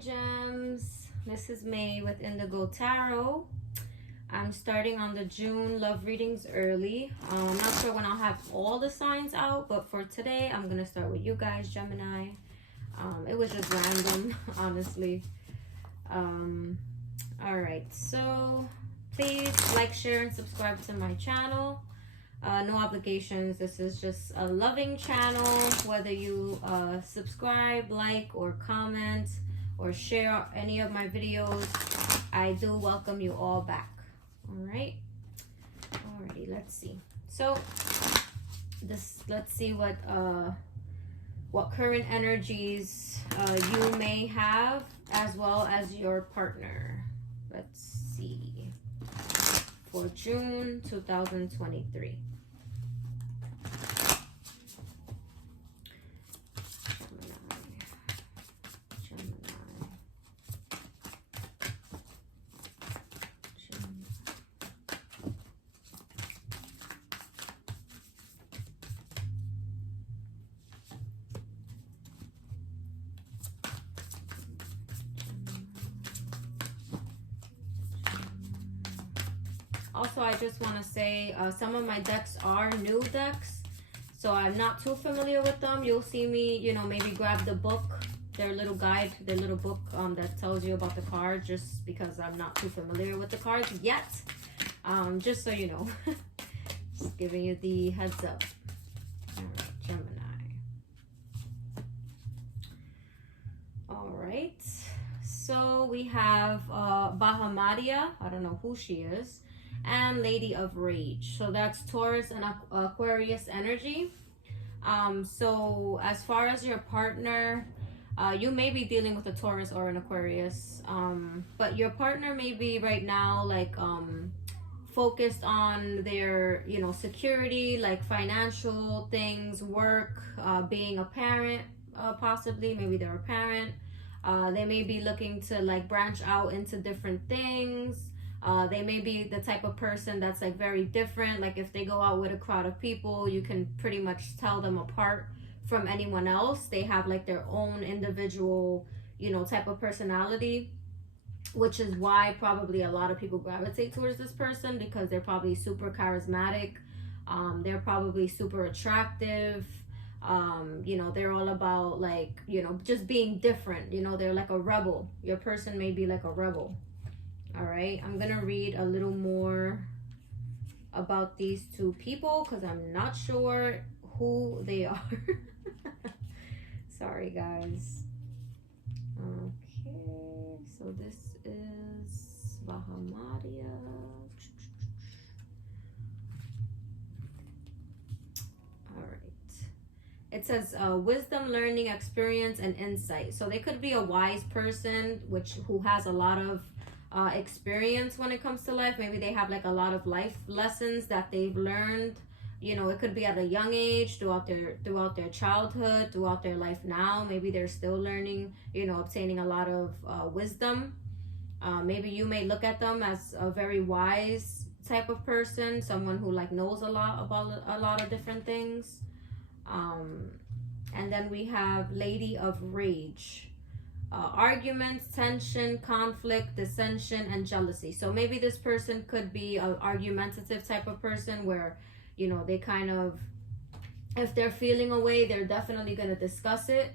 Gems. This is May with Indigo Tarot. I'm starting on the June love readings early. I'm not sure when I'll have all the signs out, but for today, I'm going to start with you guys, Gemini. It was just random, honestly. Alright, so please like, share, and subscribe to my channel. No obligations. This is just a loving channel. Whether you subscribe, like, or comment, or share any of my videos, I do welcome you all back. Alright. Alrighty, let's see. So let's see what current energies you may have, as well as your partner. Let's see. For June 2023. Also, I just want to say some of my decks are new decks, so I'm not too familiar with them. You'll see me, you know, maybe grab the book, their little guide, their little book that tells you about the cards, just because I'm not too familiar with the cards yet. Just so you know. Just giving you the heads up. All right, Gemini. All right. So we have Bahamadia. I don't know who she is. And Lady of Rage. So that's Taurus and Aquarius energy. So as far as your partner, you may be dealing with a Taurus or an Aquarius, but your partner may be right now like focused on their, you know, security, like financial things, work, being a parent, possibly. Maybe they're a parent. They may be looking to like branch out into different things. They may be the type of person that's like very different. Like if they go out with a crowd of people, you can pretty much tell them apart from anyone else. They have like their own individual, you know, type of personality, which is why probably a lot of people gravitate towards this person, because they're probably super charismatic. They're probably super attractive. You know, they're all about like, you know, just being different. You know, they're like a rebel. Your person may be like a rebel. All right, I'm gonna read a little more about these two people because I'm not sure who they are. Sorry, guys. Okay, so this is Bahamadia. All right. It says wisdom, learning, experience, and insight. So they could be a wise person, who has a lot of experience when it comes to life. Maybe they have like a lot of life lessons that they've learned. You know, it could be at a young age, throughout their childhood, throughout their life now. Maybe they're still learning, you know, obtaining a lot of wisdom. Maybe you may look at them as a very wise type of person, someone who like knows a lot about a lot of different things. And then we have Lady of Rage. Arguments, tension, conflict, dissension, and jealousy. So maybe this person could be an argumentative type of person where, you know, they kind of, if they're feeling a way, they're definitely going to discuss it.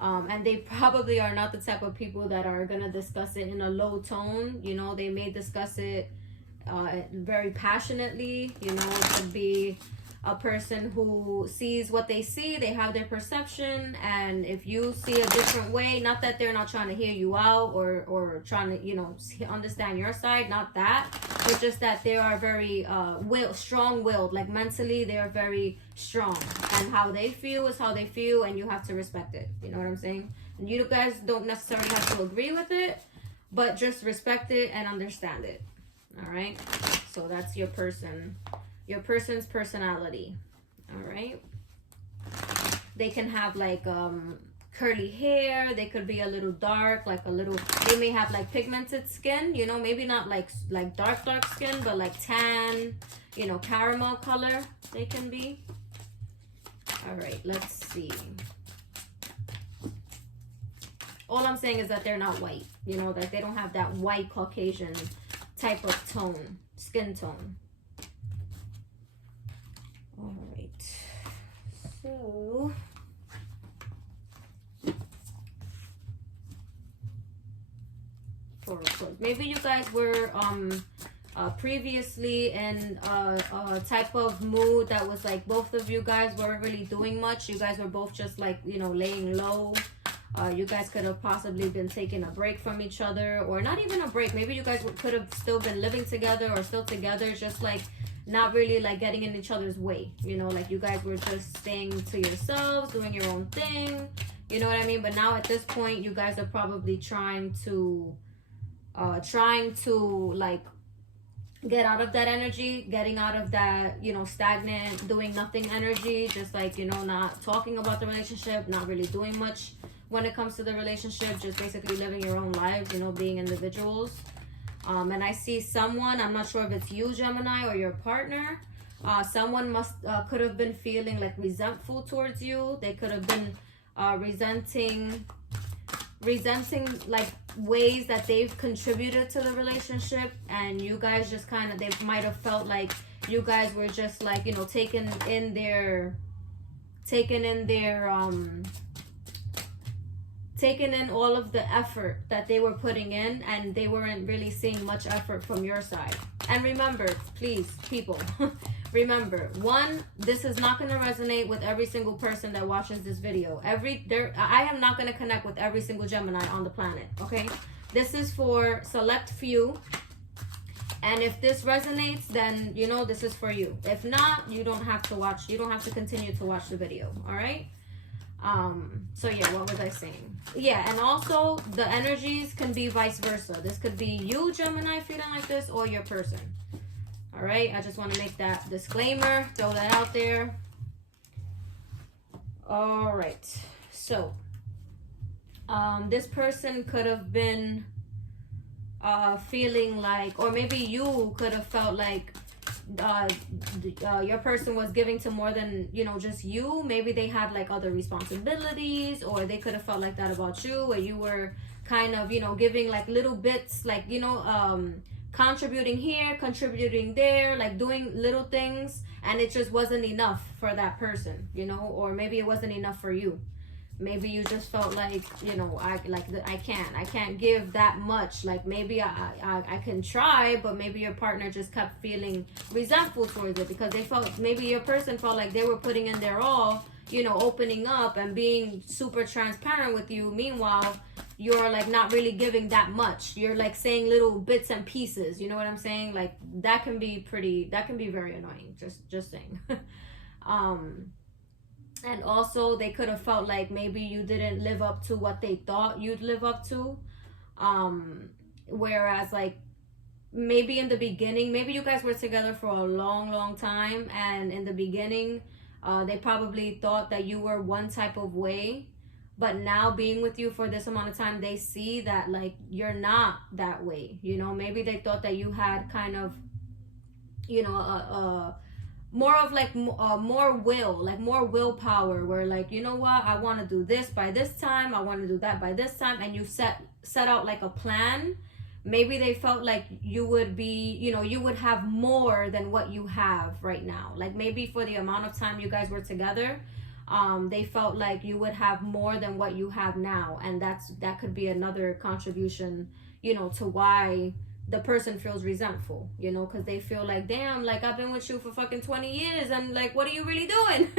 And they probably are not the type of people that are going to discuss it in a low tone. You know, they may discuss it very passionately. You know, it could be a person who sees what they see, they have their perception, and if you see a different way, not that they're not trying to hear you out or trying to, you know, understand your side, not that, but just that they are very strong-willed, like mentally they're very strong, and how they feel is how they feel, and you have to respect it. You know what I'm saying? And you guys don't necessarily have to agree with it, but just respect it and understand it. All right, so that's your person. Your person's personality. All right. They can have like curly hair. They could be a little dark, like a little, they may have like pigmented skin, you know, maybe not like dark skin, but like tan, you know, caramel color they can be. All right, let's see. All I'm saying is that they're not white. You know, that they don't have that white Caucasian type of tone, skin tone. All right. So maybe you guys were previously in a type of mood that was like both of you guys weren't really doing much. You guys were both just like, you know, laying low. You guys could have possibly been taking a break from each other, or not even a break. Maybe you guys could have still been living together or still together, just like not really like getting in each other's way. You know, like you guys were just staying to yourselves, doing your own thing. You know what I mean? But now at this point, you guys are probably trying to like get out of that energy, getting out of that, you know, stagnant, doing nothing energy, just like, you know, not talking about the relationship, not really doing much when it comes to the relationship, just basically living your own lives, you know, being individuals. And I see someone, I'm not sure if it's you, Gemini, or your partner. Someone could have been feeling like resentful towards you. They could have been resenting like ways that they've contributed to the relationship, and you guys just kind of, they might have felt like you guys were just like, you know, taking in all of the effort that they were putting in, and they weren't really seeing much effort from your side. And remember, please, people, remember, one, this is not going to resonate with every single person that watches this video. I am not going to connect with every single Gemini on the planet, okay? This is for select few. And if this resonates, then, you know, this is for you. If not, you don't have to watch. You don't have to continue to watch the video, all right? So yeah, what was I saying? Yeah, and also the energies can be vice versa. This could be you, Gemini, feeling like this, or your person. All right, I just want to make that disclaimer, throw that out there. All right, so this person could have been feeling like, or maybe you could have felt like your person was giving to more than, you know, just you. Maybe they had like other responsibilities, or they could have felt like that about you, where you were kind of, you know, giving like little bits, like, you know, contributing here, contributing there, like doing little things, and it just wasn't enough for that person, you know, or maybe it wasn't enough for you. Maybe you just felt like, you know, I can't give that much. Like maybe I can try, but maybe your partner just kept feeling resentful towards it, because they felt, maybe your person felt like they were putting in their all, you know, opening up and being super transparent with you. Meanwhile, you're like not really giving that much. You're like saying little bits and pieces. You know what I'm saying? Like that can be very annoying. Just saying. And also they could have felt like maybe you didn't live up to what they thought you'd live up to. Whereas like maybe in the beginning, maybe you guys were together for a long time, and in the beginning they probably thought that you were one type of way, but now being with you for this amount of time, they see that like you're not that way. You know, maybe they thought that you had kind of, you know, more of like more will, like more willpower, where like, you know what, I want to do this by this time, I want to do that by this time, and you set out like a plan. Maybe they felt like you would be, you know, you would have more than what you have right now. Like maybe for the amount of time you guys were together, they felt like you would have more than what you have now, and that could be another contribution, you know, to why the person feels resentful, you know, because they feel like, damn, like I've been with you for fucking 20 years, and like, what are you really doing?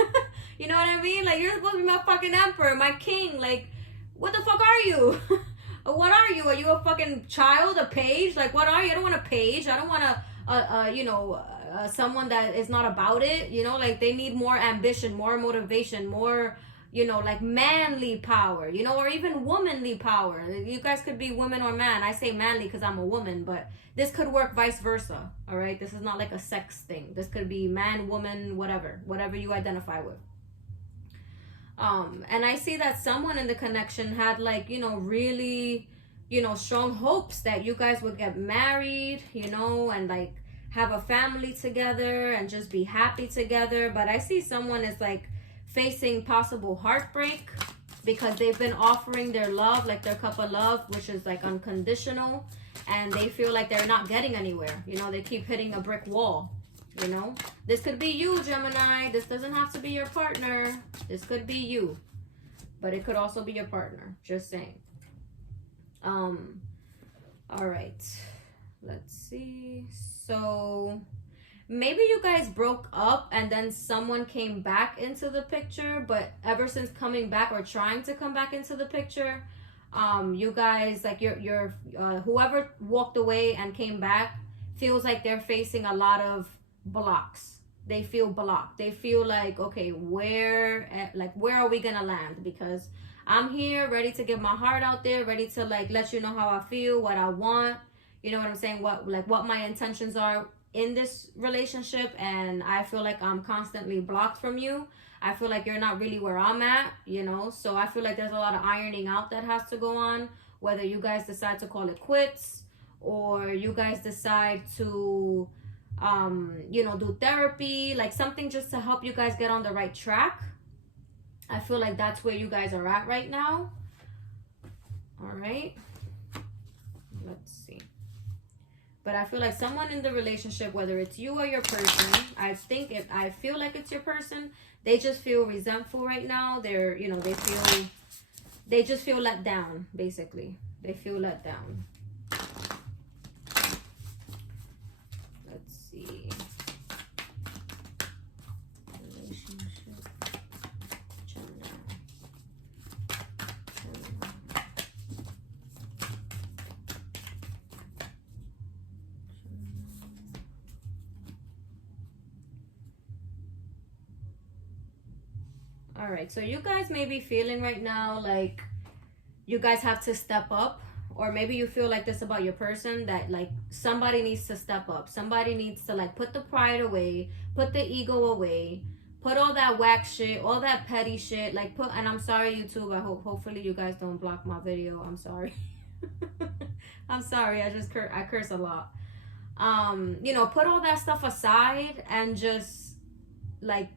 You know what I mean? Like, you're supposed to be my fucking emperor, my king. Like, what the fuck are you? What are you? Are you a fucking child, a page? Like, what are you? I don't want a page. I don't want you know, someone that is not about it. You know, like they need more ambition, more motivation, more, you know, like manly power, you know, or even womanly power. You guys could be woman or man. I say manly because I'm a woman, but this could work vice versa. All right, this is not like a sex thing. This could be man, woman, whatever you identify with. And I see that someone in the connection had like, you know, really, you know, strong hopes that you guys would get married, you know, and like have a family together and just be happy together. But I see someone is like facing possible heartbreak because they've been offering their love, like their cup of love, which is like unconditional, and they feel like they're not getting anywhere. You know, they keep hitting a brick wall. You know, this could be you, Gemini. This doesn't have to be your partner. This could be you, but it could also be your partner. Just saying. All right, let's see. So maybe you guys broke up and then someone came back into the picture, but ever since coming back or trying to come back into the picture, you guys, like your whoever walked away and came back feels like they're facing a lot of blocks. They feel blocked. They feel like, okay, where are we gonna land? Because I'm here ready to get my heart out there, ready to like let you know how I feel, what I want, you know what I'm saying, what my intentions are in this relationship, and I feel like I'm constantly blocked from you. I feel like you're not really where I'm at, you know. So I feel like there's a lot of ironing out that has to go on, whether you guys decide to call it quits or you guys decide to you know, do therapy, like something just to help you guys get on the right track. I feel like that's where you guys are at right now. All right, let's see. But I feel like someone in the relationship, whether it's you or your person, I feel like it's your person. They just feel resentful right now. They're, you know, they just feel let down, basically. They feel let down. Let's see. Relationship. Gemini. All right, so you guys may be feeling right now like you guys have to step up, or maybe you feel like this about your person, that like somebody needs to step up. Somebody needs to like put the pride away, put the ego away, put all that whack shit, all that petty shit, like and I'm sorry, YouTube, hopefully you guys don't block my video. I'm sorry. I'm sorry, I curse a lot. You know, put all that stuff aside and just like,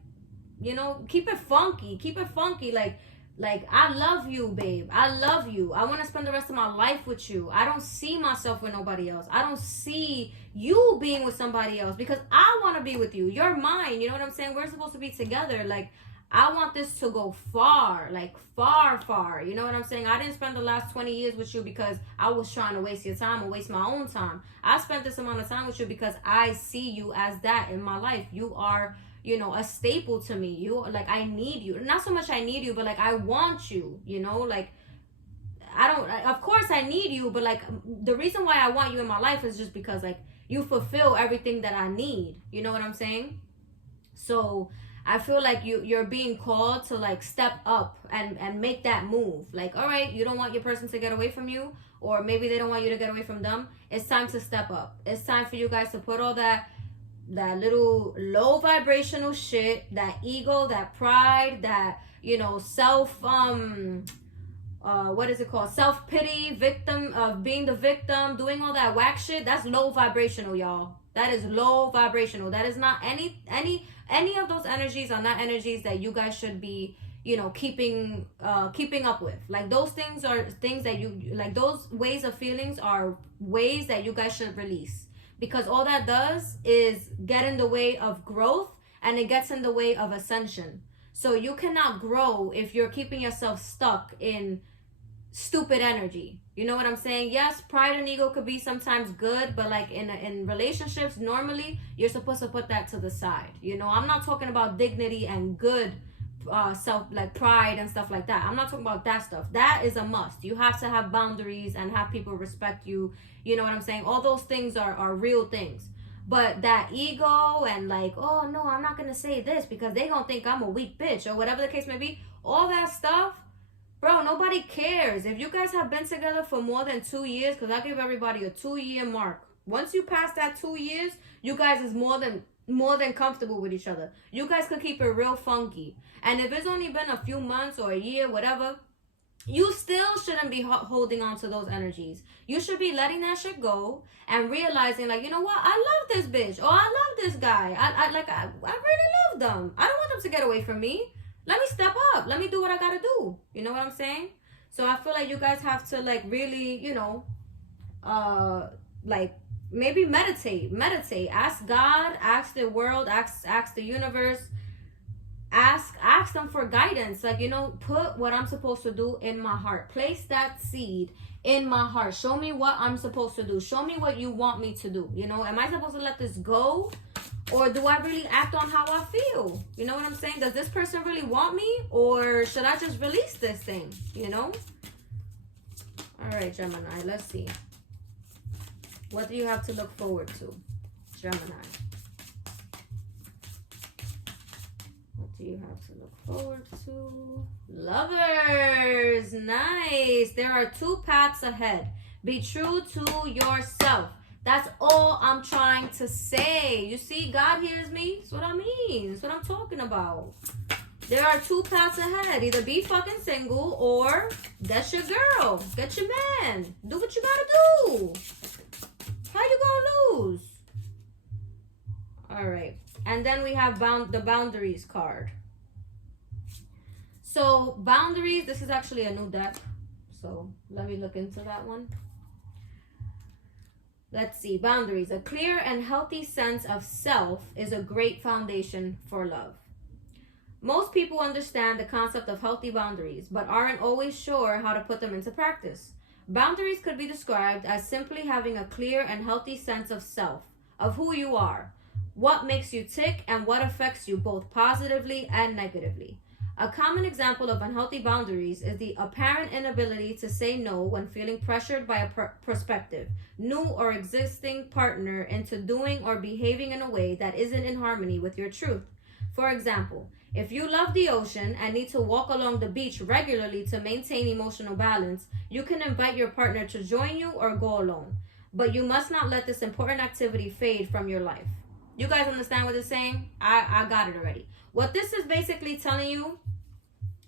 you know, keep it funky, like I love you, babe. I love you. I want to spend the rest of my life with you. I don't see myself with nobody else. I don't see you being with somebody else because I want to be with you. You're mine. You know what I'm saying? We're supposed to be together. Like, I want this to go far, like far, far. You know what I'm saying? I didn't spend the last 20 years with you because I was trying to waste your time or waste my own time. I spent this amount of time with you because I see you as that in my life. You are, you know, a staple to me. You, like, I need you. Not so much I need you, but like I want you, you know, like of course I need you, but like the reason why I want you in my life is just because like you fulfill everything that I need. You know what I'm saying? So I feel like you're being called to like step up and make that move. Like, all right, you don't want your person to get away from you, or maybe they don't want you to get away from them. It's time to step up. It's time for you guys to put all that little low vibrational shit, that ego, that pride, that, you know, what is it called, self-pity, victim of being the victim, doing all that whack shit. That's low vibrational, y'all. That is low vibrational. That is not any of those energies are not energies that you guys should be, you know, keeping up with. Like, those things are things that you, like, those ways of feelings are ways that you guys should release. Because all that does is get in the way of growth, and it gets in the way of ascension. So you cannot grow if you're keeping yourself stuck in stupid energy. You know what I'm saying? Yes, pride and ego could be sometimes good, but like in relationships, normally you're supposed to put that to the side. You know, I'm not talking about dignity and good self, like pride and stuff like that. I'm not talking about that stuff. That is a must. You have to have boundaries and have people respect you. You know what I'm saying? All those things are real things. But that ego and like, oh no, I'm not gonna say this because they gonna think I'm a weak bitch, or whatever the case may be, all that stuff, bro, nobody cares. If you guys have been together for more than 2 years, because I give everybody a 2-year mark. Once you pass that 2 years, you guys is more than comfortable with each other. You guys could keep it real funky. And if it's only been a few months or a year, whatever, you still shouldn't be holding on to those energies. You should be letting that shit go and realizing, like, you know what? I love this bitch, or I love this guy. I really love them. I don't want them to get away from me. let me step up. Let me do what I gotta do. You know what I'm saying? So I feel like you guys have to like really, you know, like maybe meditate. Ask God, ask the world, ask the universe, ask them for guidance. Like, you know, put what I'm supposed to do in my heart. Place that seed in my heart. Show me what I'm supposed to do. Show me what you want me to do. You know, am I supposed to let this go? Or do I really act on how I feel? You know what I'm saying? Does this person really want me? Or should I just release this thing? You know? All right, Gemini, let's see. What do you have to look forward to, Gemini? What do you have to look forward to? Lovers, nice. There are two paths ahead. Be true to yourself. That's all I'm trying to say. You see, God hears me. That's what I mean. That's what I'm talking about. There are two paths ahead. Either be fucking single or that's your girl. Get your man. Do what you gotta do. How you gonna lose? All right. And then we have the boundaries card. So boundaries, this is actually a new deck. So let me look into that one. Let's see, boundaries. A clear and healthy sense of self is a great foundation for love. Most people understand the concept of healthy boundaries, but aren't always sure how to put them into practice. Boundaries could be described as simply having a clear and healthy sense of self, of who you are, what makes you tick, and what affects you both positively and negatively. A common example of unhealthy boundaries is the apparent inability to say no when feeling pressured by a prospective, new or existing partner into doing or behaving in a way that isn't in harmony with your truth. For example, if you love the ocean and need to walk along the beach regularly to maintain emotional balance, you can invite your partner to join you or go alone. But you must not let this important activity fade from your life. You guys understand what it's saying? I got it already. What this is basically telling you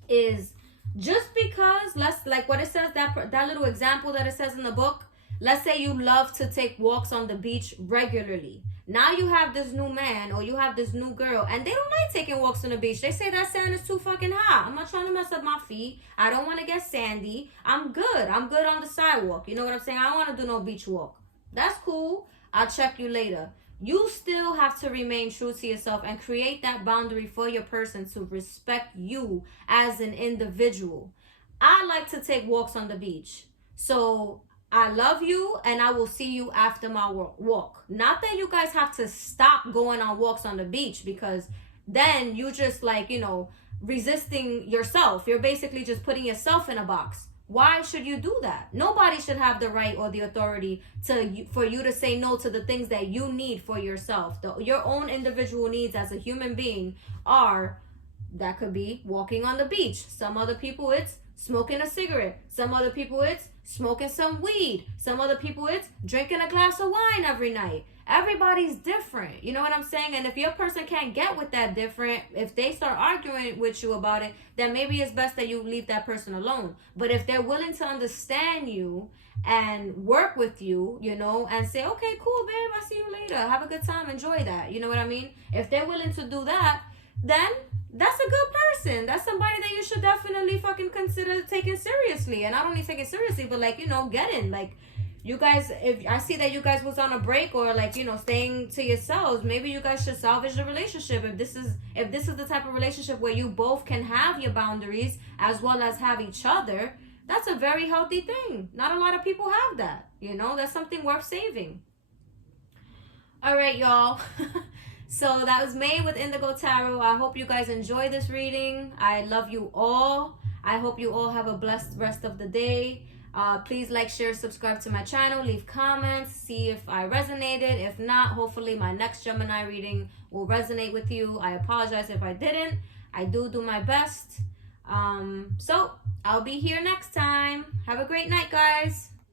is just because, like what it says, that little example that it says in the book, let's say you love to take walks on the beach regularly. Now you have this new man or you have this new girl and they don't like taking walks on the beach. They say that sand is too fucking hot. I'm not trying to mess up my feet. I don't want to get sandy. I'm good on the sidewalk. You know what I'm saying? I don't want to do no beach walk. That's cool. I'll check you later. You still have to remain true to yourself and create that boundary for your person to respect you as an individual. I like to take walks on the beach. So I love you and I will see you after my walk. Not that you guys have to stop going on walks on the beach, because then you just like, you know, resisting yourself. You're basically just putting yourself in a box. Why should you do that? Nobody should have the right or the authority for you to say no to the things that you need for yourself. Your own individual needs as a human being are, that could be walking on the beach. Some other people it's smoking a cigarette. Some other people it's smoking some weed. Some other people it's drinking a glass of wine every night. Everybody's different. You know what I'm saying? And if your person can't get with that different, if they start arguing with you about it, then maybe it's best that you leave that person alone. But if they're willing to understand you and work with you, you know, and say, okay, cool, babe, I'll see you later. Have a good time. Enjoy that. You know what I mean? If they're willing to do that, then that's a good person. That's somebody that you should definitely fucking consider taking seriously. And not only taking seriously, but like, you know, getting like, you guys, if I see that you guys was on a break or like, you know, staying to yourselves, maybe you guys should salvage the relationship. If this is the type of relationship where you both can have your boundaries as well as have each other, that's a very healthy thing. Not a lot of people have that. You know, that's something worth saving. All right, y'all. So that was May with Indigo Tarot. I hope you guys enjoy this reading. I love you all. I hope you all have a blessed rest of the day. Please like, share, subscribe to my channel, leave comments, see if I resonated. If not, hopefully my next Gemini reading will resonate with you. I apologize if I didn't. I do my best. So I'll be here next time. Have a great night, guys.